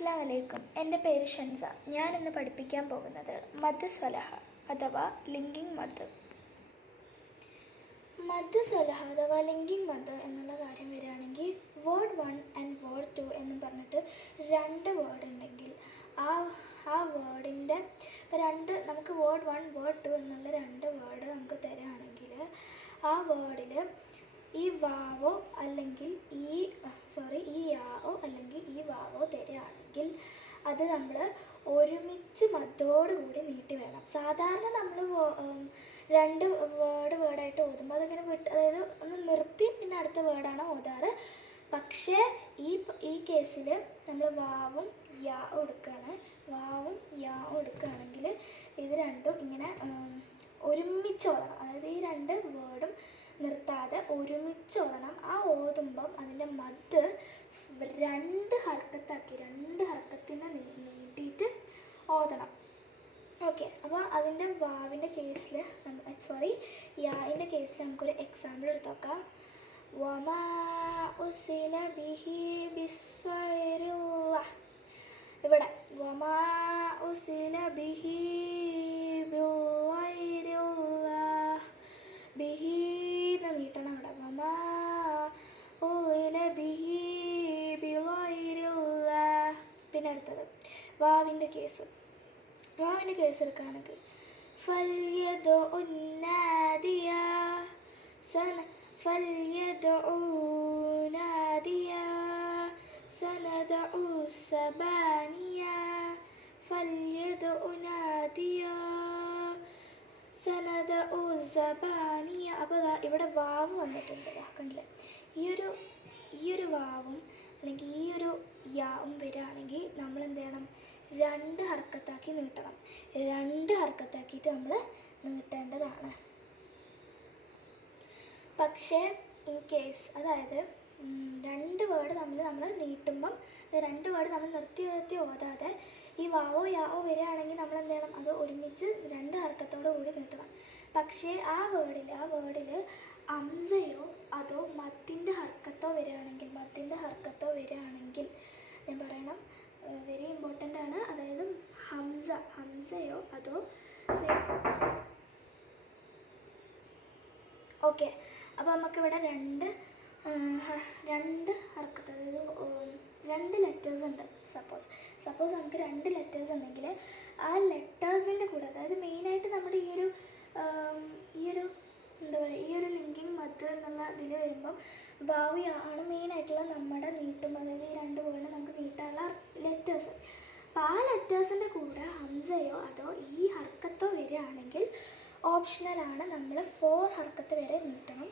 അസ്സലാമു അലൈക്കും. എൻ്റെ പേര് ഷൻസ. ഞാനിന്ന് പഠിപ്പിക്കാൻ പോകുന്നത് മദ് സ്വലഹ അഥവാ ലിങ്കിങ് മദ്. മദ് സ്വലഹ അഥവാ ലിങ്കിങ് മദ് എന്നുള്ള കാര്യം വരികയാണെങ്കിൽ വേർഡ് 1 ആൻഡ് വേർഡ് 2 എന്ന് പറഞ്ഞിട്ട് രണ്ട് വേർഡ് ഉണ്ടെങ്കിൽ ആ വേർഡിൻ്റെ നമുക്ക് വേർഡ് 1 വേർഡ് 2 എന്നുള്ള രണ്ട് വേർഡ് നമുക്ക് തരികയാണെങ്കിൽ ആ വേർഡിൽ ഈ വാവോ അല്ലെങ്കിൽ ഈ യാവോ അല്ലെങ്കിൽ ഈ വാവോ തരികയാണെങ്കിൽ അത് നമ്മൾ ഒരുമിച്ച് മദ്ദോടുകൂടി നീട്ടി വേണം. സാധാരണ നമ്മൾ രണ്ട് വേർഡായിട്ട് ഓതുമ്പോൾ അതിങ്ങനെ അതായത് ഒന്ന് നിർത്തി പിന്നെ അടുത്ത വേർഡാണ് ഓതാറ്. പക്ഷേ ഈ കേസിൽ നമ്മൾ വാവും യാവും എടുക്കുകയാണെങ്കിൽ ഇത് രണ്ടും ഇങ്ങനെ ഒരുമിച്ച് ഓതണം. അതായത് ഈ രണ്ട് വേർഡും നിർത്താതെ ഒരുമിച്ച് ഓതണം. ആ ഓതുമ്പം അതിൻ്റെ മദ് രണ്ട് ഹർക്കത്തിനെ നീട്ടിയിട്ട് ഓതണം. ഓക്കെ, അപ്പോൾ അതിൻ്റെ വാവിൻ്റെ കേസിൽ യാൻ്റെ കേസിൽ നമുക്കൊരു എക്സാമ്പിൾ എടുത്ത് നോക്കാം. വമാ ഉസില ബിഹി ബിസ്വൈരില്ലാഹ്. ഇവിടെ വമാ ഉസില ബിഹി ബിസ്വൈരില്ലാഹ്. ബിഹി എന്ന് നീട്ടണം. അവിടെ വമാ ഉസില ബിഹി ബിസ്വൈരില്ലാഹ്. പിന്നെ അടുത്തത് വാവിൻ്റെ കേസ് എടുക്കുകയാണെങ്കിൽ ഫൽയദ്ഉ നാദിയ സനദഉ സബാനിയ ഫൽയദ്ഉ നാദിയ സനദഉ സബാനിയ. അപ്പോൾ ഇവിടെ വാവ് വന്നിട്ടുണ്ട്, കണ്ടില്ലേ? ഈ ഒരു വാവും അല്ലെങ്കിൽ ഈ ഒരു യാവും വരികയാണെങ്കിൽ നമ്മൾ എന്ത് ചെയ്യണം? രണ്ട് ഹർക്കത്താക്കി നീട്ടണം. രണ്ട് ഹർക്കത്താക്കിയിട്ട് നമ്മൾ നീട്ടേണ്ടതാണ്. പക്ഷേ ഇൻ കേസ് അതായത് രണ്ട് വേർഡ് നമ്മൾ നീട്ടുമ്പം രണ്ട് വേർഡ് നമ്മൾ നിർത്തി ഓതാതെ ഈ വാവോ യാവോ വരികയാണെങ്കിൽ നമ്മൾ എന്ത് ചെയ്യണം? അത് ഒരുമിച്ച് രണ്ട് ഹർക്കത്തോടു കൂടി നീട്ടണം. പക്ഷേ ആ വേർഡിൽ അംസയോ അതോ മദ്ദിൻ്റെ ഹർക്കത്തോ വരികയാണെങ്കിൽ ഞാൻ പറയണം, വെരി ഇമ്പോർട്ടൻ്റ് ആണ്. അതായത് ഹംസയോ അതോ ഓക്കെ. അപ്പോൾ നമുക്കിവിടെ രണ്ട് ഹർക്കത്ത്, അതായത് രണ്ട് ലെറ്റേഴ്സ് ഉണ്ട്. സപ്പോസ് നമുക്ക് രണ്ട് ലെറ്റേഴ്സ് ഉണ്ടെങ്കിൽ ആ ലെറ്റേഴ്സിൻ്റെ കൂടെ, അതായത് മെയിനായിട്ട് നമ്മുടെ ഈ ഒരു എന്താ പറയുക, ഈ ഒരു ലിങ്കിങ് മദ് എന്നുള്ള ഇതിൽ വരുമ്പം വാവ് ആണ് മെയിനായിട്ടുള്ള നമ്മുടെ നീട്ടുമ്പോൾ, അതായത് ഈ രണ്ട് വേർഡ് നമുക്ക് നീട്ടാനുള്ള ലെറ്റേഴ്സ്. അപ്പോൾ ആ ലെറ്റേഴ്സിൻ്റെ കൂടെ ഹംസയോ അതോ ഈ ഹർക്കത്തോ വരികയാണെങ്കിൽ ഓപ്ഷണലാണ്, നമ്മൾ 4 ഹർക്കത്ത് വരെ നീട്ടണം.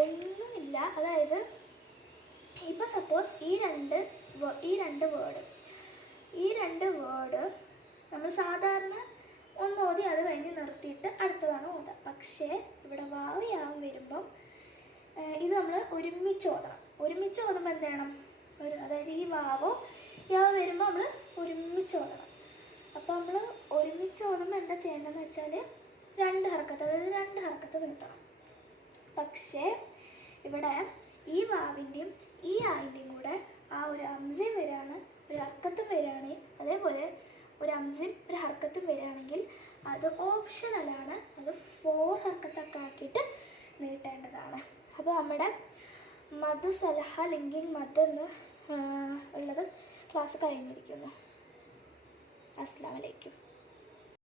ഒന്നുമില്ല, അതായത് ഇപ്പോൾ സപ്പോസ് ഈ രണ്ട് വേർഡ് നമ്മൾ സാധാരണ ഒന്ന് ഓതി അത് കഴിഞ്ഞ് നിർത്തിയിട്ട് അടുത്തതാണ് ഓതുക. പക്ഷേ ഇവിടെ വാവ് യാവും വരുമ്പം ഇത് നമ്മൾ ഒരുമിച്ച് ഓതുമ്പോൾ എന്ത് ചെയ്യണം? അതായത് ഈ വാവോ യാവോ വരുമ്പോൾ നമ്മൾ ഒരുമിച്ച് ഓതണം. അപ്പോൾ നമ്മൾ ഒരുമിച്ച് ഓതുമ്പോൾ എന്താ ചെയ്യേണ്ടതെന്ന് വെച്ചാൽ രണ്ട് ഹർക്കത്ത് നീട്ടണം. പക്ഷേ ഇവിടെ ഈ വാവിൻ്റെയും ഈ ആയിൻ്റെയും കൂടെ ആ ഒരു അംസയും വരികയാണ്, ഒരു ഹർക്കത്തും വരികയാണ്, അതേപോലെ ഒരു അംസയും ഒരു ഹർക്കത്തും വരികയാണെങ്കിൽ അത് ഓപ്ഷണലാണ്. അത് 4 ഹർക്കത്തൊക്കെ ആക്കിയിട്ട് നീട്ടേണ്ടതാണ്. അപ്പോൾ നമ്മുടെ മദ് സ്വലഹ ലിങ്കിങ് മദ് എന്ന് ഉള്ളത് ക്ലാസ് കഴിഞ്ഞിരിക്കുന്നു. അസ്സലാമു അലൈക്കും.